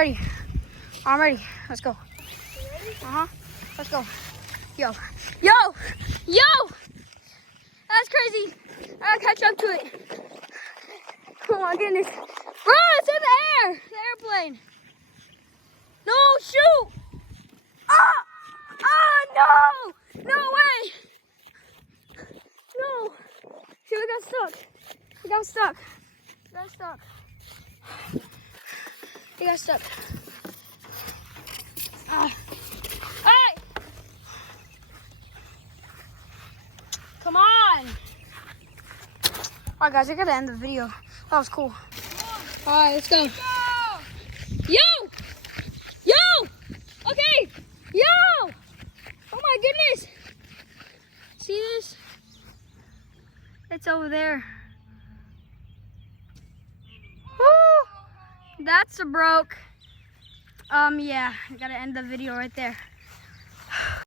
Ready. I'm ready. Let's go. Let's go. Yo. Yo! Yo! That's crazy. I gotta catch up to it. Oh my goodness. Bro, it's in the air. The airplane. No, shoot! Ah! Ah, no! No way! No! See, we got stuck. We got stuck. We got stuck. We got stuck. Hey! Come on! Alright guys, I gotta end the video. That was cool. Alright, let's go. Yo! Yo! Okay! Yo! Oh my goodness! See this? It's over there. Woo! That's a broke. Yeah, I gotta end the video right there.